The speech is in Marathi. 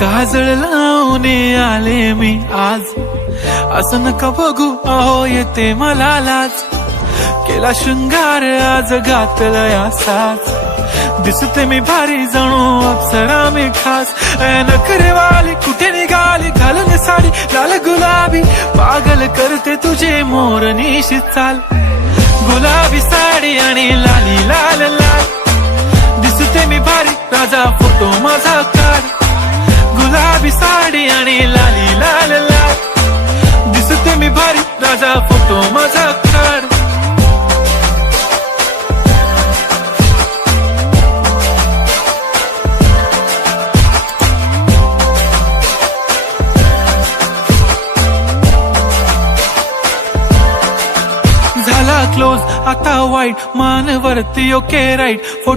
काजळ लावून आले मी आज, असं नका बघू अहो येते मला लाज. केला शृंगार आज घातला साज, दिसते मी भारी जणू अप्सरा मी खास. नखरेवाली कुठे निघाली घालून साडी लाल गुलाबी, पागल करते तुझे मोरनीशी चाल. गुलाबी साडी आणि लाली लाल लाल, दिसते मी भारी राजा फोटो माझा काढ. गुलाबी साडी आणि लाली लाल लाल, दिसते मी भारी राजा फोटो माझा काढ. झाला क्लोज आता वाईट, मान वरती ओके राईट. फोटो